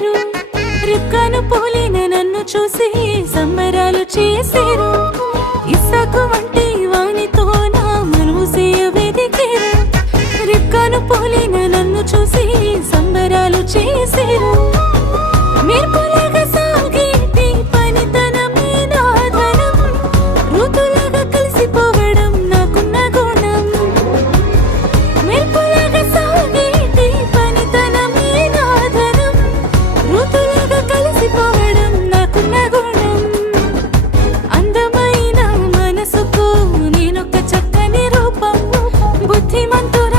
చేశారు. రిక్కను పోలిన నన్ను చూసి సంబరాలు చేశారు. ఇసకు వంటి వానితో నా మనువు వెదికారు. రిక్కను పోలిన నన్ను చూసి సంబరాలు చేశారు. బుద్ధిమంతుడు